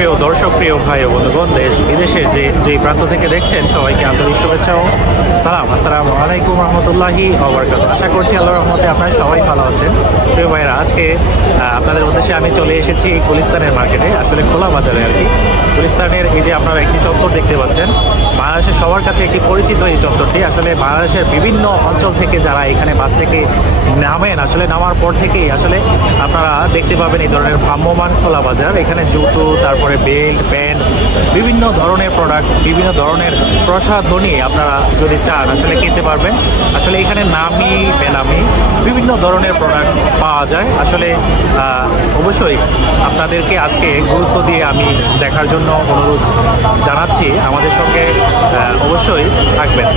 প্রিয় দর্শক, প্রিয় ভাই ও বন্ধুগণ, দেশ বিদেশের যে প্রান্ত থেকে দেখছেন সবাইকে আন্তরিক শুভেচ্ছা ও সালাম। আসসালামু আলাইকুম রহমতুল্লাহি ওয়া বারাকাতুহু। আশা করছি আল্লাহর রহমতে আপনারা সবাই ভালো আছেন। প্রিয় ভাইরা, আজকে আপনাদের উদ্দেশ্যে আমি চলে এসেছি গুলিস্তানের মার্কেটে, আসলে খোলা বাজারে আর কি। গুলিস্তানের এই যে আপনারা একটি চত্বর দেখতে পাচ্ছেন, বাংলাদেশের সবার কাছে একটি পরিচিত এই চত্বরটি। আসলে বাংলাদেশের বিভিন্ন অঞ্চল থেকে যারা এখানে বাস থেকে নামেন, আসলে নামার পর থেকেই আসলে আপনারা দেখতে পাবেন এই ধরনের ভ্রাম্যমান খোলা বাজার। এখানে জুতো, তারপরে বেল্ট, প্যান্ট, বিভিন্ন ধরনের প্রোডাক্ট, বিভিন্ন ধরনের প্রসাধনী আপনারা যদি চান আসলে কিনতে পারবেন। আসলে এখানে নামি বেনামি বিভিন্ন ধরনের প্রোডাক্ট পাওয়া যায়। আসলে অবশ্যই আপনাদেরকে আজকে গুরুত্ব দিয়ে আমি দেখার জন্য অনুরোধ জানাচ্ছি, আমাদের সঙ্গে অবশ্যই থাকবেন।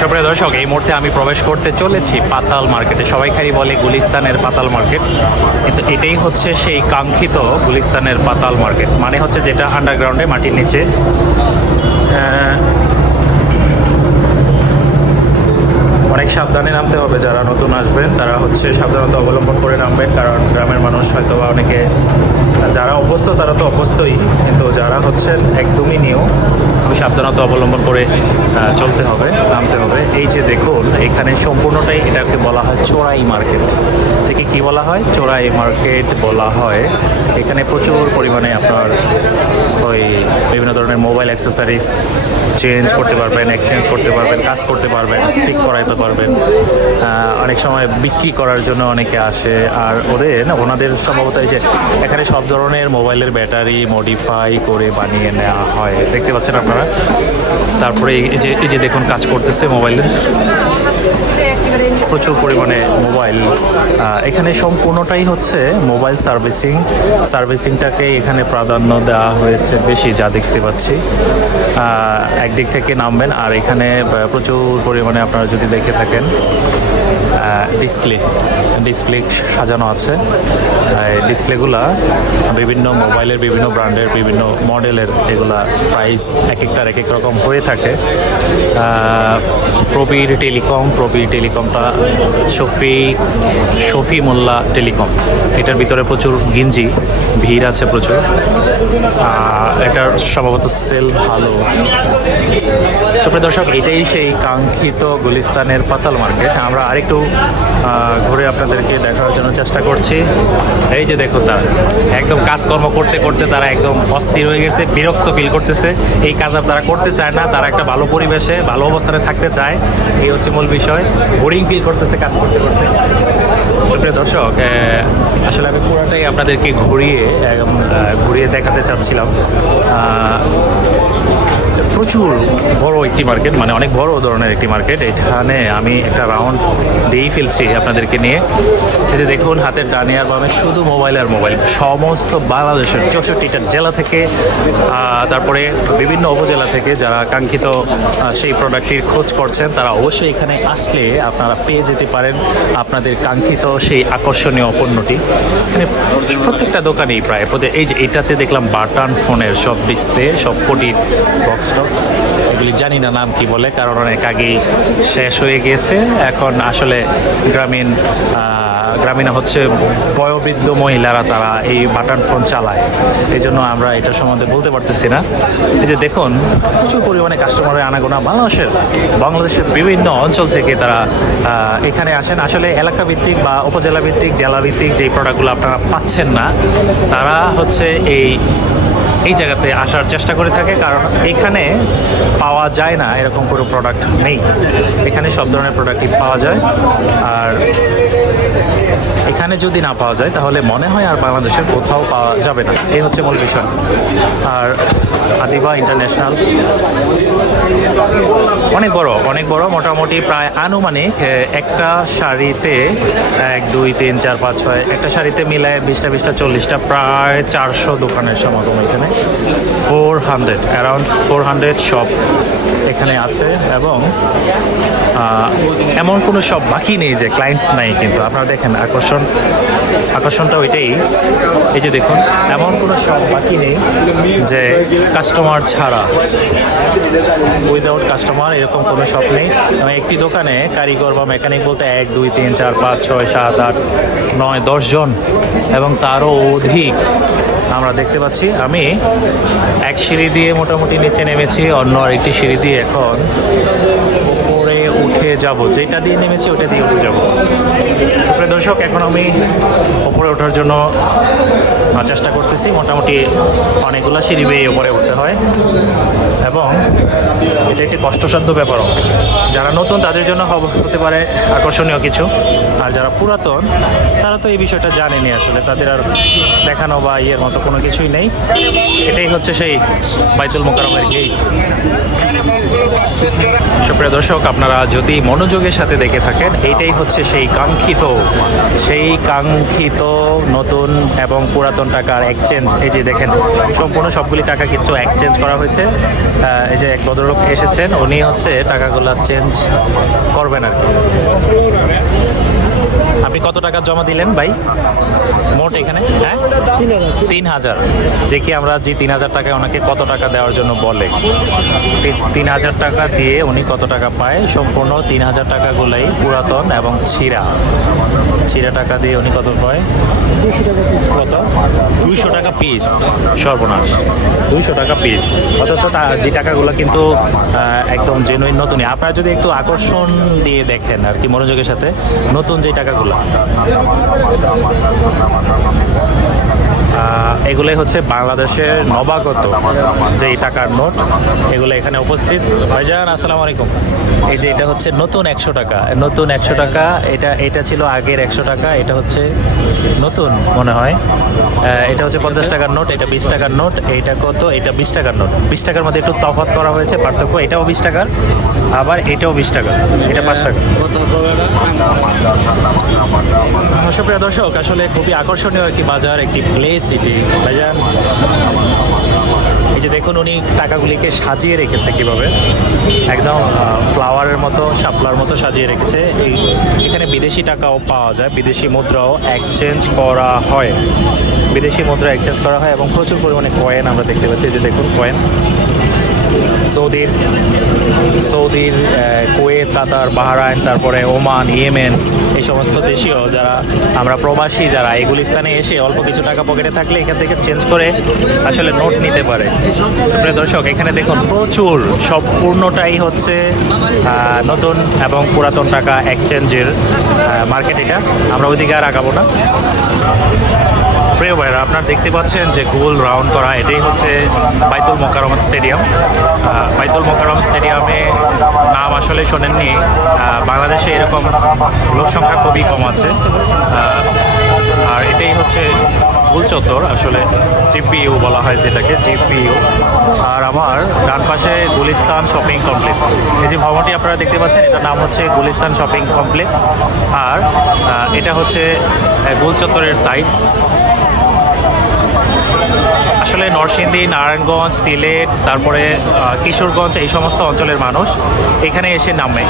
সুপ্রিয় দর্শক, এই মুহূর্তে আমি প্রবেশ করতে চলেছি পাতাল মার্কেটে। সবাই খালি বলে গুলিস্তানের পাতাল মার্কেট, কিন্তু এটাই হচ্ছে সেই কাঙ্ক্ষিত গুলিস্তানের পাতাল মার্কেট। মানে হচ্ছে যেটা আন্ডারগ্রাউন্ডে, মাটির নিচে। অনেক সাবধানে নামতে হবে, যারা নতুন আসবেন তারা হচ্ছে সাবধানতা অবলম্বন করে নামবেন, কারণ গ্রামের মানুষ হয়তো বা অনেকে যারা অভ্যস্ত তারা তো অভ্যস্তই, কিন্তু যারা হচ্ছেন একদমই নিউ, সাবধানতা অবলম্বন করে চলতে হবে, নামতে হবে। এই যে দেখুন, এখানে সম্পূর্ণটাই এটাকে বলা হয় চোরাই মার্কেট। এটাকে কী বলা হয়? চোরাই মার্কেট বলা হয়। এখানে প্রচুর পরিমাণে আপনার ওই বিভিন্ন ধরনের মোবাইল অ্যাক্সেসরিজ চেঞ্জ করতে পারবেন, এক্সচেঞ্জ করতে পারবেন, কাজ করতে পারবেন, ঠিক করাইতে পারবেন। অনেক সময় বিক্রি করার জন্য অনেকে আসে, আর ওনাদের সম্ভবত এই যে এখানে সব ধরনের মোবাইলের ব্যাটারি মডিফাই করে বানিয়ে নেওয়া হয়, দেখতে পাচ্ছেন আপনারা। তারপরে এই যে দেখুন, কাজ করতেছে মোবাইলের, প্রচুর পরিমাণে মোবাইল। এখানে সম্পূর্ণটাই হচ্ছে মোবাইল সার্ভিসিংটাকে এখানে প্রাধান্য দেওয়া হয়েছে বেশি, যা দেখতে পাচ্ছি। একদিক থেকে নামবেন, আর এখানে প্রচুর পরিমাণে আপনারা যদি দেখে থাকেন ডিসপ্লে সাজানো আছে। ডিসপ্লেগুলা বিভিন্ন মোবাইলের, বিভিন্ন ব্র্যান্ডের, বিভিন্ন মডেলের, এগুলা প্রাইস এক একটার এক এক রকম হয়ে থাকে। প্রবীর টেলিকমটা শফি মোল্লা টেলিকম, এটার ভিতরে প্রচুর গিঞ্জি, ভিড় আছে প্রচুর। এটার সম্ভবত সেল ভালো। সুপ্রিয় দর্শক, এটাই সেই কাঙ্ক্ষিত গুলিস্তানের পাতাল মার্কেট। আমরা আরেকটু ঘুরে আপনাদেরকে দেখার জন্য চেষ্টা করছি। এই যে দেখুন, তারা একদম কাজকর্ম করতে করতে তারা একদম অস্থির হয়ে গেছে, বিরক্ত ফিল করতেছে। এই কাজ তারা করতে চায় না, তারা একটা ভালো পরিবেশে, ভালো অবস্থানে থাকতে চায়। এই হচ্ছে মূল বিষয়। বোরিং ফিল করতেছে কাজ করতে করতে। সুপ্রিয় দর্শক, আসলে আমি পুরোটাই আপনাদেরকে ঘুরিয়ে দেখাতে চাচ্ছিলাম। প্রচুর বড় একটি মার্কেট, মানে অনেক বড় ধরনের একটি মার্কেট। এখানে আমি একটা রাউন্ড দিয়েই ফেলছি আপনাদেরকে নিয়ে। এই যে দেখুন, হাতের ডানে আর বামে শুধু মোবাইল আর মোবাইল। সমস্ত বাংলাদেশের 64টা জেলা থেকে, তারপরে বিভিন্ন উপজেলা থেকে যারা কাঙ্ক্ষিত সেই প্রোডাক্টটির খোঁজ করছেন, তারা অবশ্যই এখানে আসলে আপনারা পেয়ে যেতে পারেন আপনাদের কাঙ্ক্ষিত সেই আকর্ষণীয় পণ্যটি। এখানে প্রত্যেকটা দোকানেই প্রায় এই যে এটাতে দেখলাম বাটন ফোনের সব ডিসপ্লে, সব কোটির বক্স টক্স, এগুলি জানি না নাম কি বলে, কারণ অনেক আগেই শেষ হয়ে গিয়েছে। এখন আসলে গ্রামীণ হচ্ছে বয়োবৃদ্ধ মহিলারা, তারা এই বাটন ফোন চালায়, এই জন্য আমরা এটা সম্বন্ধে বলতে পারতেছি না। এই যে দেখুন, প্রচুর পরিমাণে কাস্টমারের আনাগোনা। বাংলাদেশের বিভিন্ন অঞ্চল থেকে তারা এখানে আসেন। আসলে এলাকা ভিত্তিক বা উপজেলা ভিত্তিক, জেলা ভিত্তিক যেই প্রোডাক্টগুলো আপনারা পাচ্ছেন না, তারা হচ্ছে এই জায়গাতে আসার চেষ্টা করে থাকে, কারণ এখানে পাওয়া যায় না এরকম কোনো প্রোডাক্ট নেই। এখানে সব ধরনের প্রোডাক্টই পাওয়া যায়, আর এখানে যদি না পাওয়া যায় তাহলে মনে হয় আর বাংলাদেশের কোথাও পাওয়া যাবে না। এই হচ্ছে মূল বিষয়। আর আদিবা ইন্টারন্যাশনাল অনেক বড়, মোটামুটি প্রায় আনুমানিক একটা শাড়িতে 1 2 3 4 5 6 একটা শাড়িতে মিলায় 20টা 40টা, প্রায় 400 দোকানের সমাগম এখানে। 400 অ্যারাউন্ড 400 শপ এখানে আছে, এবং এমন কোনো শপ বাকি নেই যে ক্লায়েন্টস নাই। কিন্তু আপনারা দেখেন আকর্ষণটা ওইটাই। এই যে দেখুন, এমন কোনো শপ বাকি নেই যে কাস্টমার ছাড়া, উইদাউট কাস্টমার এরকম কোনো শপ নেই। একটি দোকানে কারিগর বা মেকানিক বলতে 1 2 3 4 5 6 7 8 9 10 জন এবং তারও অধিক আমরা দেখতে পাচ্ছি। আমি এক সিঁড়ি দিয়ে মোটামুটি নিচে নেমেছি, অন্য আরেকটি সিঁড়ি দিয়ে এখন উপরে উঠে যাব। যেটা দিয়ে নেমেছি ওটা দিয়ে উঠে যাব। প্রিয় দর্শক, এখন আমি উপরে ওঠার জন্য চেষ্টা করতেছি। মোটামুটি অনেকগুলো সিঁড়ি বেয়ে উপরে উঠতে হয় এবং এটা একটি কষ্টসাধ্য ব্যাপারও। যারা নতুন তাদের জন্য হতে পারে আকর্ষণীয় কিছু, আর যারা পুরাতন তারা তো এই বিষয়টা জানেনি। আসলে তাদের আর দেখানো বা ইয়ের মতো কোনো কিছুই নেই। এটাই হচ্ছে সেই বাইতুল মোকাররমের গেট। সুপ্রিয় দর্শক, আপনারা যদি মনোযোগের সাথে দেখে থাকেন, এইটাই হচ্ছে সেই কাঙ্ক্ষিত নতুন এবং পুরাতন টাকার এক্সচেঞ্জ। এই যে দেখেন, সম্পূর্ণ সবগুলি টাকা কিন্তু এক্সচেঞ্জ করা হয়েছে। এই যে এক ভদ্রলোক এসেছেন, উনি হচ্ছে টাকাগুলো চেঞ্জ করবেন আর কি। আপনি কত টাকা জমা দিলেন ভাই মোট এখানে? হ্যাঁ, 3,000। দেখি আমরা যে 3,000 টাকায় ওনাকে কত টাকা দেওয়ার জন্য বলে। 3,000 টাকা দিয়ে উনি কত টাকা পায়? সম্পূর্ণ 3,000 টাকাগুলাই পুরাতন এবং ছিঁড়া টাকা দিয়ে উনি কত পায়? কত? 200 টাকা পিস। সর্বনাশ, 200 টাকা পিস। অথচ যে টাকাগুলো কিন্তু একদম জেনুইন নতুনই। আপনারা যদি একটু আকর্ষণ দিয়ে দেখেন আর কি, মনোযোগের সাথে, নতুন যে টাকাগুলো, এগুলোই হচ্ছে বাংলাদেশের নবাগত যেই টাকার নোট, এগুলো এখানে উপস্থিত। ভাইজান আসসালামু আলাইকুম। এই যে এটা হচ্ছে নতুন 100 টাকা। নতুন 100 টাকা। এটা ছিল আগের 100 টাকা। এটা হচ্ছে নতুন মনে হয়। এটা হচ্ছে 50 টাকার নোট, এটা 20 টাকার নোট। এইটা কত? এটা 20 টাকার নোট। 20 টাকার মধ্যে একটু তফাৎ করা হয়েছে, পার্থক্য। এটাও 20 টাকার, আবার এটাও 20 টাকা, এটা 5 টাকা। সুপ্রিয় দর্শক, আসলে খুবই আকর্ষণীয় একটি বাজার, একটি প্লেস এটি। ভাইজান, এই যে দেখুন উনি টাকাগুলিকে সাজিয়ে রেখেছে কিভাবে, একদম ফ্লাওয়ারের মতো, শাপলার মতো সাজিয়ে রেখেছে। এখানে বিদেশি টাকাও পাওয়া যায়, বিদেশি মুদ্রাও এক্সচেঞ্জ করা হয়। এবং প্রচুর পরিমাণে কয়েন আমরা দেখতে পাচ্ছি। এই যে দেখুন কয়েন, সৌদির কুয়েত, কাতার, বাহরাইন, তারপরে ওমান, ইয়েমেন, এই সমস্ত দেশীয় যারা আমরা প্রবাসী, যারা এই গুলিস্তানে এসে অল্প কিছু টাকা পকেটে থাকলে এখান থেকে চেঞ্জ করে আসলে নোট নিতে পারে। প্রিয় দর্শক, এখানে দেখুন প্রচুর, সম্পূর্ণটাই হচ্ছে নতুন এবং পুরাতন টাকা এক্সচেঞ্জের মার্কেট। এটা আমরা ওইদিকে আর আগাবো না। প্রিয় ভাইরা, আপনারা দেখতে পাচ্ছেন যে গোল রাউন্ড করা, এটাই হচ্ছে বাইতুল মোকাররম স্টেডিয়াম। বাইতুল মোকাররম স্টেডিয়ামে নাম আসলে শোনেননি। বাংলাদেশে এরকম লোক সংখ্যা খুবই কম আছে। আর এটাই হচ্ছে গোল চত্বর, আসলে জিপিইউ বলা হয় যেটাকে, জিপিইউ। আর আমার ডান পাশে গুলিস্তান শপিং কমপ্লেক্স। এই যে ভবনটি আপনারা দেখতে পাচ্ছেন, এটার নাম হচ্ছে গুলিস্তান শপিং কমপ্লেক্স। আর এটা হচ্ছে গোল চত্বরের সাইড। আসলে নরসিংদী, নারায়ণগঞ্জ, সিলেট, তারপরে কিশোরগঞ্জ, এই সমস্ত অঞ্চলের মানুষ এখানে এসে নামে।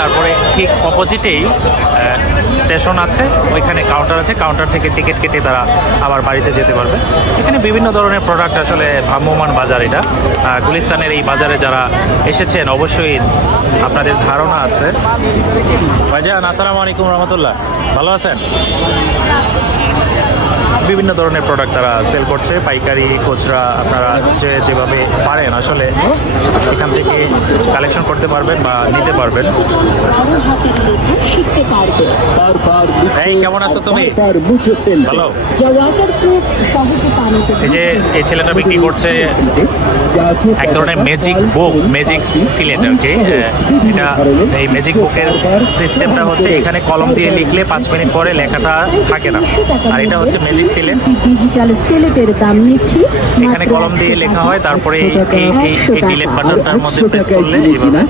তারপরে ঠিক অপোজিটেই স্টেশন আছে, ওইখানে কাউন্টার আছে। কাউন্টার থেকে টিকিট কেটে তারা আবার বাড়িতে যেতে পারবে। এখানে বিভিন্ন ধরনের প্রোডাক্ট, আসলে ভ্রাম্যমান বাজার এটা। গুলিস্তানের এই বাজারে যারা এসেছেন অবশ্যই আপনাদের ধারণা আছে। ভাইজান আসসালামু আলাইকুম রহমতুল্লাহ, ভালো আছেন? বিভিন্ন ধরনের প্রোডাক্ট তারা সেল করছে, পাইকারি, খুচরা। আপনারা যেভাবে পারেন আসলে এখান থেকে কালেকশন করতে পারবেন বা নিতে পারবেন। এই কেমন আছো তুমি? ভালো। এই যে এই ছেলেটা বিক্রি করছে এক ধরনের ম্যাজিক বুক, ম্যাজিক সিলেট আর কি। এটা এই ম্যাজিক বুকের সিস্টেমটা হচ্ছে এখানে কলম দিয়ে লিখলে 5 মিনিট পরে লেখাটা থাকে না। আর এটা হচ্ছে ম্যাজিক সিলেট। এখানে কলম দিয়ে লেখা হয়, তারপরে এই ডিলিট বাটনটার মধ্যে প্রেস করলে এইভাবে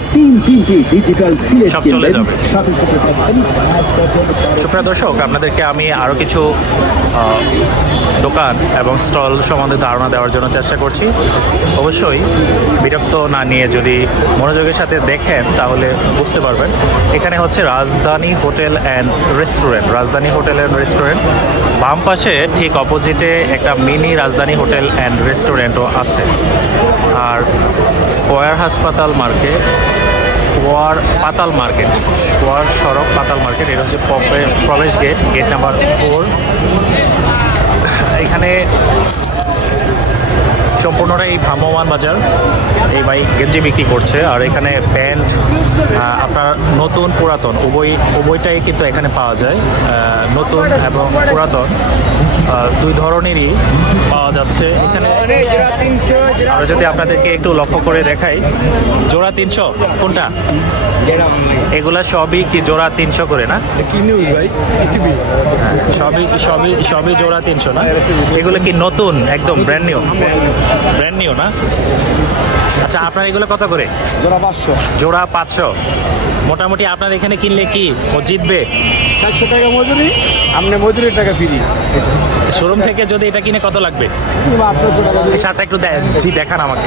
সব চলে যাবে। সুপ্রিয় দর্শক, আপনাদেরকে আমি আরও কিছু দোকান এবং স্টল সম্বন্ধে ধারণা দেওয়ার জন্য চেষ্টা করছি। অবশ্যই বিরক্ত না নিয়ে যদি মনোযোগের সাথে দেখেন তাহলে বুঝতে পারবেন। এখানে হচ্ছে রাজধানী হোটেল অ্যান্ড রেস্টুরেন্ট। বাম পাশে ঠিক অপোজিটে একটা মিনি রাজধানী হোটেল অ্যান্ড রেস্টুরেন্টও আছে। আর স্কোয়ার সড়ক পাতাল মার্কেট, এটা হচ্ছে প্রবেশ গেট নাম্বার 4। এখানে এখানে সম্পূর্ণটাই ভ্রাম্যমাণ বাজার। এই ভাই গেঞ্জি বিক্রি করছে, আর এখানে প্যান্ট আপনার নতুন পুরাতন উভয়টাই কিন্তু এখানে পাওয়া যায়। নতুন এবং পুরাতন দুই ধরনেরই পাওয়া যাচ্ছে এখানে। আর যদি আপনাদেরকে একটু লক্ষ্য করে দেখাই, জোড়া 300 কোনটা? এগুলা সবই কি জোড়া 300 করে না? হ্যাঁ, সবই জোড়া 300 না? এগুলো কি নতুন একদম ব্র্যান্ড নিউ না? আচ্ছা, আপনার এগুলো কত করে? জোড়া 500। জোড়া 500। মোটামুটি আপনার এখানে কিনলে কি ও জিতবে? 400 টাকা মজুরি, আপনি মজুরির টাকা ফ্রি। শোরুম থেকে যদি এটা কিনে কত লাগবে? 800 টাকা। এই শার্টটা একটু দেখান আমাকে।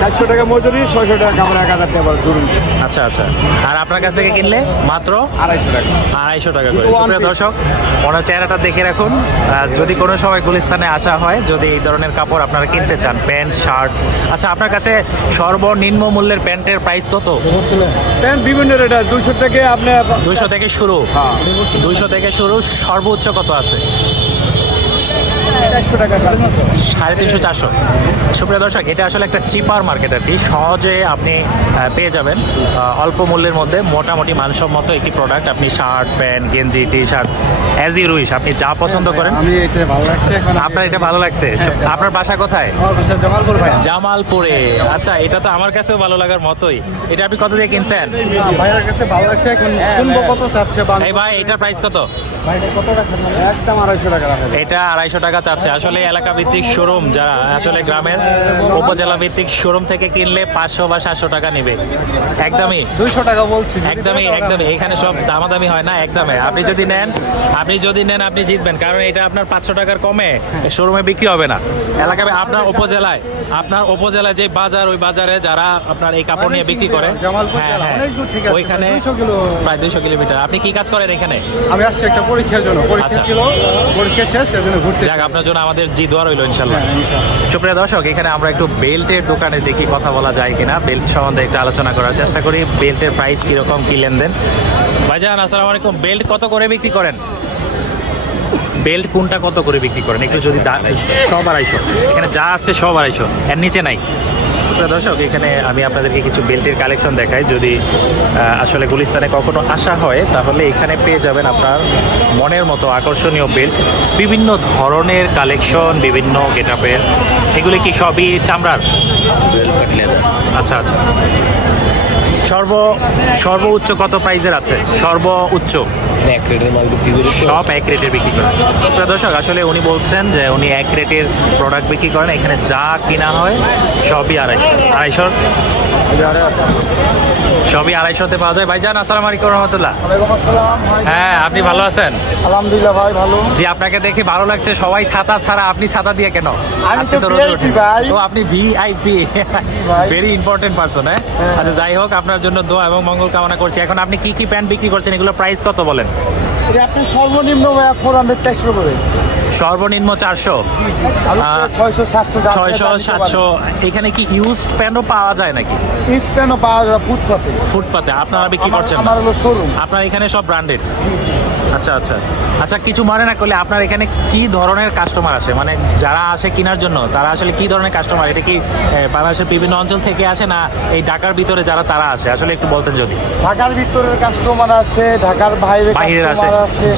400 টাকা মজুরি, 600 টাকা কামড়া 1000 টাকা শোরুম। আচ্ছা আচ্ছা। আর আপনার কাছ থেকে কিনলে মাত্র 250 টাকা। 250 টাকা করে। সুপ্রিয় দর্শক, ওনার চেহারাটা দেখে রাখুন। যদি কোনো সময় গুলিস্তানে আসা হয়, যদি এই ধরনের কাপড় আপনারা কিনতে চান, প্যান্ট শার্ট। আচ্ছা, আপনার কাছে সর্বনিম্ন মূল্যের প্যান্টের প্রাইস কত? প্যান্ট বিভিন্ন রেট আছে, 200 থেকে আপনি 200 থেকে শুরু। 200 থেকে শুরু, সর্বোচ্চ কত আছে? 400 টাকা। 350 400। সুপ্রিয় দর্শক, এটা আসলে একটা চিপার মার্কেট আর কি। সহজে আপনি পেয়ে যাবেন অল্প মূল্যের মধ্যে মোটামুটি মানসম্মত একটি প্রোডাক্ট। আপনি শার্ট প্যান্ট গেঞ্জি T shirt as you wish, আপনি যা পছন্দ করেন। আমি এটা ভালো লাগছে এখন। আপনার এটা ভালো লাগছে? আপনার বাসা কোথায়? আমার বাসা জামালপুর ভাই। জামালপুরে। আচ্ছা, এটা তো আমার কাছেও ভালো লাগার মতোই। এটা আপনি কত দিয়ে কিনছেন? ভাইয়ের কাছে ভালো লাগছে এখন, শুনবো কত চাচ্ছে। এই ভাই, এটার প্রাইস কত? ভাই কত রাখেন? একদম 250 টাকা রাখেন। এটা 250 টাকা চাচ্ছে। আসলে এলাকা ভিত্তিক শোরুম, যারা আসলে গ্রামের উপজেলা ভিত্তিক শোরুম থেকে কিনলে 500 বা 700 টাকা নেবে। একদমই 200 টাকা বলছি। একদমই এখানে সব দামাদামি হয় না, একদমে। আপনি যদি নেন আপনি জিতবেন, কারণ এটা আপনার 500 টাকার কমে শোরুমে বিক্রি হবে না। এলাকায় আপনার উপজেলায় যে বাজার, ওই বাজারে যারা আপনার এই কাপড় নিয়ে বিক্রি করে, হ্যাঁ হ্যাঁ, ওইখানে প্রায় 200 কিলোমিটার। আপনি কি কাজ করেন এখানে? আমি আসছি একটা পরীক্ষার জন্য, পরীক্ষা ছিল, পরীক্ষা শেষ, সেজন্য ঘুরতে। যাক, আপনার জন্য আমাদের জি দোয়া রইল ইনশাল্লাহ। সুপ্রিয় দর্শক, এখানে আমরা একটু বেল্টের দোকানে দেখি কথা বলা যায় কিনা, বেল্ট সম্বন্ধে একটু আলোচনা করার চেষ্টা করি। বেল্টের প্রাইস কিরকম, কি লেনদেন? ভাইজান আসসালামু আলাইকুম। বেল্ট কত করে বিক্রি করেন? বেল্ট কোনটা কত করে বিক্রি করেন একটু যদি? সব 250। এখানে যা আছে সব 250, এর নিচে নাই। সুপ্রিয় দর্শক, এখানে আমি আপনাদেরকে কিছু বেল্টের কালেকশন দেখাই। যদি আসলে গুলিস্তানে কখনো আসা হয়, তাহলে এখানে পেয়ে যাবেন আপনার মনের মতো আকর্ষণীয় বেল্ট। বিভিন্ন ধরনের কালেকশন, বিভিন্ন গেটআপের। এগুলি কি সবই চামড়ার? আচ্ছা আচ্ছা। সর্বোচ্চ কত প্রাইজের আছে? সর্বোচ্চ সব এক রেটের বিক্রি করেন? প্রিয় দর্শক, আসলে উনি বলছেন যে উনি এক রেটের প্রোডাক্ট বিক্রি করেন। এখানে যা কিনা হয় সবই 250 সবই 250-তে পাওয়া যায়। ভাইজান আসসালামু আলাইকুম রহমতুল্লাহ। হ্যাঁ, আপনি ভালো আছেন? আলহামদুলিল্লাহ ভাই, ভালো। জি, আপনাকে দেখে ভালো লাগছে। সবাই ছাতা ছাড়া, আপনি ছাতা দিয়ে কেন? আজকে তো রোদ ওঠে ভাই। তো আপনি ভিআইপি, ভেরি ইম্পর্টেন্ট পারসন। হ্যাঁ, আচ্ছা, যাই হোক, আপনার জন্য দোয়া এবং মঙ্গল কামনা করছি। এখন আপনি কি কি প্যান্ট বিক্রি করছেন? এগুলো প্রাইস কত বলেন? এটা আপনি সর্বনিম্ন 400 করে। সর্বনিম্ন 400, 600 700 600 700। এখানে কি ইউজ প্যান্টও পাওয়া যায় নাকি? ইস প্যান্টও পাওয়া যায় ফুটপাতে। ফুটপাতে আপনারা বিক্রি করছেন? আমার হলো শোরুম। আপনার এখানে সব ব্র্যান্ডেড? আচ্ছা আচ্ছা আচ্ছা। কিছু মনে না করলে, আপনার এখানে কি ধরনের কাস্টমার আসে? মানে যারা আসে কেনার জন্য, তারা আসলে কি ধরনের কাস্টমার? এটা কি বাংলাদেশের বিভিন্ন অঞ্চল থেকে আসে, না এই ঢাকার ভিতরে যারা তারা আসে? আসলে একটু বলতেন যদি। ঢাকার ভিতরের কাস্টমার আছে, ঢাকার বাইরে আসে।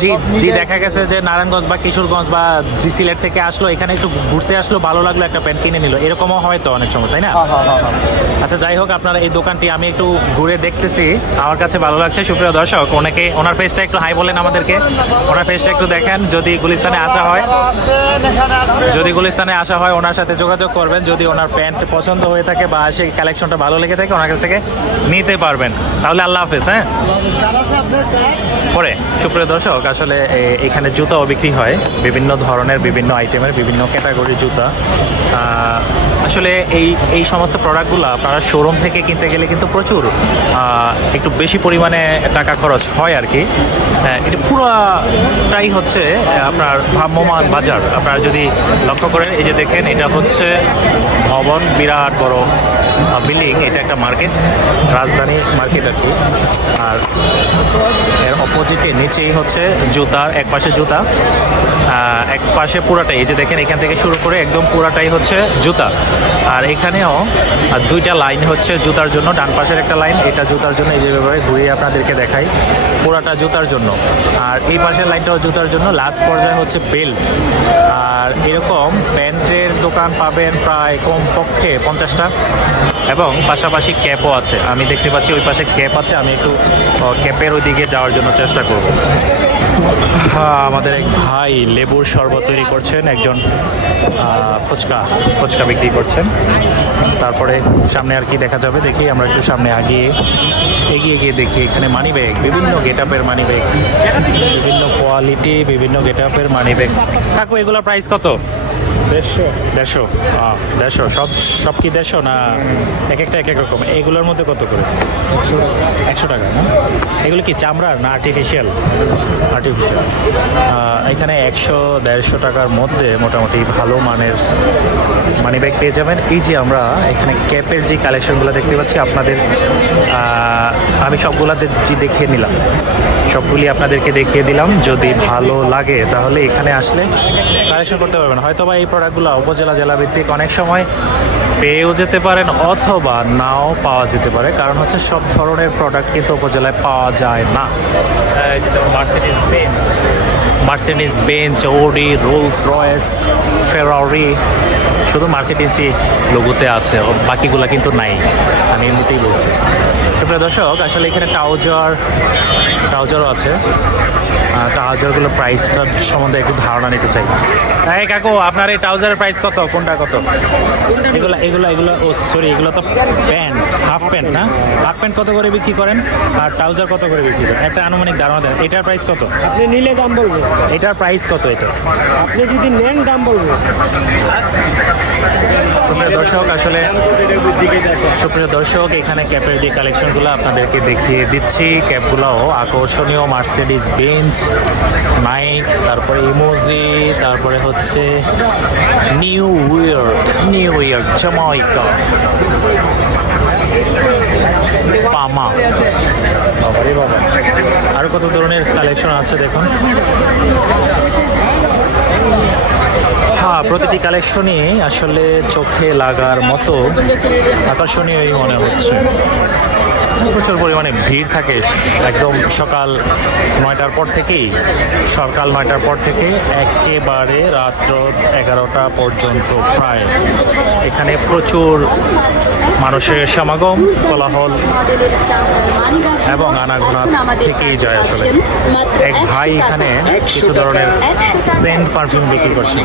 জি সব জি, মিলে। দেখা গেছে যে নারায়ণগঞ্জ বা কিশোরগঞ্জ বা জি সিলেট থেকে আসলো, এখানে একটু ঘুরতে আসলো, ভালো লাগলো, একটা প্যান্ট কিনে নিল, এরকমও হয় তো অনেক সময়, তাই না? হ্যাঁ, হ্যাঁ, হ্যাঁ। আচ্ছা, যাই হোক, আপনার এই দোকানটি আমি একটু ঘুরে দেখতেছি, আমার কাছে ভালো লাগছে। সুপ্রিয় দর্শক, ওনার পেজটা একটু হাই বলেন আমাদেরকে। ওনার পেজটা একটু দেখেন। যদি গুলিস্তানে আসা হয়, ওনার সাথে যোগাযোগ করবেন। যদি ওনার প্যান্ট পছন্দ হয়ে থাকে বা সেই কালেকশনটা ভালো লেগে থাকে, ওনার কাছ থেকে নিতে পারবেন। তাহলে আল্লাহ হাফেজ। হ্যাঁ, পরে সুপ্রিয় দর্শক, আসলে এখানে জুতাও বিক্রি হয়, বিভিন্ন ধরনের, বিভিন্ন আইটেমের, বিভিন্ন ক্যাটাগরির জুতা। আসলে এই সমস্ত প্রোডাক্টগুলো আপনারা শোরুম থেকে কিনতে গেলে কিন্তু প্রচুর একটু বেশি পরিমাণে টাকা খরচ হয় আর কি। এটা পুরোটাই হচ্ছে আপনার ভ্রাম্যমাণ বাজার। আপনার আপনারা যদি লক্ষ্য করেন, এই যে দেখেন এটা হচ্ছে ভবন, বিরাট বড় বিল্ডিং। এটা একটা মার্কেট, রাজধানী মার্কেট আর কি। আর এর অপোজিটে নিচেই হচ্ছে জুতার, এক পাশে জুতা, এক পাশে পুরাটাই, এই যে দেখেন এখান থেকে শুরু করে একদম পুরাটাই হচ্ছে জুতা। আর এখানেও দুইটা লাইন হচ্ছে জুতার জন্য, ডান পাশের একটা লাইন, এটা জুতার জন্য। এই যে ব্যাপারে ঘুরিয়ে আপনাদেরকে দেখাই, পুরাটা জুতার জন্য। আর এই পাশের লাইনটাও জুতার জন্য। লাস্ট পর্যায়ে হচ্ছে বেল্ট। আর এরকম প্যান্টের দোকান পাবেন প্রায় কমপক্ষে 50টা, এবং পাশাপাশি ক্যাপও আছে। আমি দেখতে পাচ্ছি ওই পাশে ক্যাপ আছে, আমি একটু ক্যাপের ওই দিকে যাওয়ার জন্য চেষ্টা করব। হ্যাঁ, আমাদের এক ভাই লেবুর শরবত তৈরি করছেন, একজন ফুচকা বিক্রি করছেন। তারপরে সামনে আর কি দেখা যাবে দেখি, আমরা একটু সামনে এগিয়ে গিয়ে দেখি। এখানে মানি ব্যাগ, বিভিন্ন গেট আপের মানি ব্যাগ, বিভিন্ন কোয়ালিটি, বিভিন্ন গেট আপের মানি ব্যাগ। কাকু এগুলোর প্রাইস কত? 150 সব কি 150 না এক একটা এক এক রকম? এগুলোর মধ্যে কত করে? 100 টাকা না? এগুলো কি চামড়ার না আর্টিফিশিয়াল? এখানে 100-150 টাকার মধ্যে মোটামুটি ভালো মানের মানি ব্যাগ পেয়ে যাবেন। এই যে আমরা এখানে ক্যাপের যে কালেকশনগুলো দেখতে পাচ্ছি আপনাদের, আমি সবগুলা দেখিয়ে নিলাম, সবগুলি আপনাদেরকে দেখিয়ে দিলাম। যদি ভালো লাগে তাহলে এখানে আসলে কালেকশন করতে পারবেন। হয়তো বা এই প্রোডাক্টগুলো উপজেলা জেলা ভিত্তিক অনেক সময় পেয়েও যেতে পারেন, অথবা নাও পাওয়া যেতে পারে, কারণ হচ্ছে সব ধরনের প্রোডাক্ট কিন্তু উপজেলায় পাওয়া যায় না। মার্সিডিজ বেঞ্চ, ওডি, রোলস রয়েস, ফেরারি, শুধু মার্সিডিজই লোগোতে আছে, বাকিগুলা কিন্তু নাই, আমি এমনিতেই বলছি। প্রিয় দর্শক, আসলে এখানে ট্রাউজারও আছে। ট্রাউজারগুলোর প্রাইসটা সম্বন্ধে একটু ধারণা নিতে চাই। এই কাকু, আপনার এই ট্রাউজারের প্রাইস কত? কোনটা কত? এগুলো ও সরি, এগুলো তো প্যান্ট, হাফ প্যান্ট না? হাফ প্যান্ট কত করে বিক্রি করেন আর ট্রাউজার কত করে বিক্রি করেন? একটা আনুমানিক ধারণা দেন। এটার প্রাইস কত? আপনি নিলে দাম বলবো। এটার প্রাইস কত? এটা আপনি যদি নেন দাম বলবো। সুপ্রিয় দর্শক, এখানে ক্যাপের যে কালেকশনগুলো আপনাদেরকে দেখিয়ে দিচ্ছি, ক্যাপগুলোও আকর্ষণীয়। মার্সিডিজ বেঞ্চ, নাইক, তারপরে ইমোজি, তারপরে হচ্ছে নিউ ইয়র্ক, জামাইকা, পামা, বাবারে বাবা, আরো কত ধরনের কালেকশন আছে দেখুন। হ্যাঁ, প্রতিটি কালেকশনই আসলে চোখে লাগার মতো আকর্ষণীয়ই মনে হচ্ছে। প্রচুর পরিমাণে ভিড় থাকে একদম সকাল 9টার পর থেকে একেবারে রাত্র 11টা পর্যন্ত প্রায়। এখানে প্রচুর মানুষের সমাগম, কোলাহল এবং আনাগোনা থেকেই যায়। আসলে এক ভাই এখানে কিছু ধরনের সেন্ট পারফিউম বিক্রি করছে।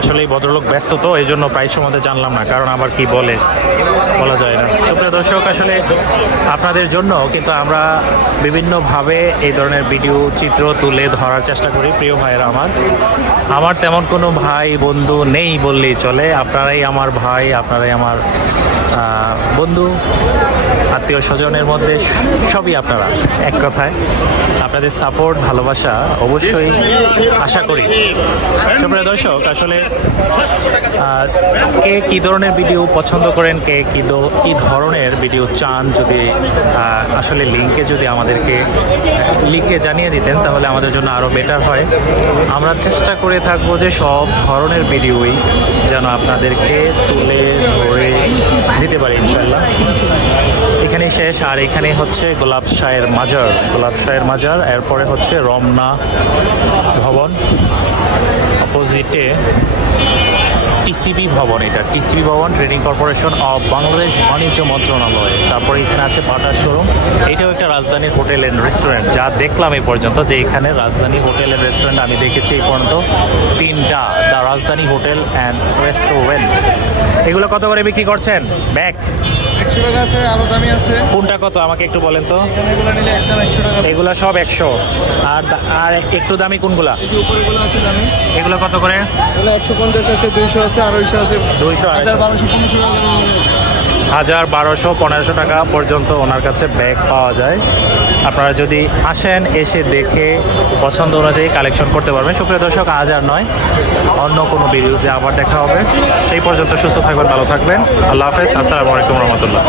আসলে এই ভদ্রলোক ব্যস্ত, তো এই জন্য প্রাইস সম্বন্ধে জানলাম না, কারণ আবার কি বলা যায় না। সুপ্রিয় দর্শক, আসলে আপনাদের জন্য কিন্তু আমরা বিভিন্নভাবে এই ধরনের ভিডিও চিত্র তুলে ধরার চেষ্টা করি। প্রিয় ভাইয়েরা, আমার তেমন কোনো ভাই বন্ধু নেই বললেই চলে। আপনারাই আমার ভাই, আপনারাই আমার বন্ধু, আত্মীয় স্বজনের মধ্যে সবই আপনারা, এক কথায় আপনাদের সাপোর্ট, ভালোবাসা অবশ্যই আশা করি। সুপ্রিয় দর্শক, আসলে কে কী ধরনের ভিডিও পছন্দ করেন, কে কী ধরনের ভিডিও চান, যদি আসলে লিঙ্কে যদি আমাদেরকে লিখে জানিয়ে দিতেন তাহলে আমাদের জন্য আরও বেটার হয়। আমরা চেষ্টা করে থাকবো যে সব ধরনের ভিডিওই যেন আপনাদেরকে তুলে ধরে দিতে পারি ইনশাল্লাহ। এখানেই শেষ। আর এখানে হচ্ছে গোলাপ শাহের মাজার, এরপরে হচ্ছে রমনা ভবন, অপোজিটে টিসিবি ভবন, এটা টিসিবি ভবন, ট্রেডিং কর্পোরেশন অফ বাংলাদেশ বাণিজ্য মন্ত্রণালয়। তারপরে এখানে আছে বাটার শোরুম। এটাও একটা রাজধানী হোটেল অ্যান্ড রেস্টুরেন্ট। যা দেখলাম এই পর্যন্ত, যে এখানে রাজধানী হোটেল অ্যান্ড রেস্টুরেন্ট আমি দেখেছি এই পর্যন্ত 3টা, দ্য রাজধানী হোটেল অ্যান্ড রেস্টুরেন্ট। এগুলো কত করে বিক্রি করছেন? ব্যাগ 100 টাকা আছে, আরো দামি আছে। কোনটা কত আমাকে একটু বলেন তো? এগুলো নিলে একদম 100 টাকা। এগুলো সব 100। আর একটু দামি কোনগুলা? এই যে উপরেগুলো আছে দামি। এগুলো কত করে? এগুলো 150 আছে, 200 আছে, 250 আছে, 200, 1200, 1500 টাকা। 1200, 1500 টাকা পর্যন্ত ওনার কাছে ব্যাগ পাওয়া যায়। আপনারা যদি আসেন এসে দেখে পছন্দ অনুযায়ী কালেকশন করতে পারবেন। সুপ্রিয় দর্শক, আজ আর নয়, অন্য কোনো ভিডিওতে আবার দেখা হবে। সেই পর্যন্ত সুস্থ থাকবেন, ভালো থাকবেন। আল্লাহ হাফেজ, আসসালামু আলাইকুম রহমতুল্লাহ।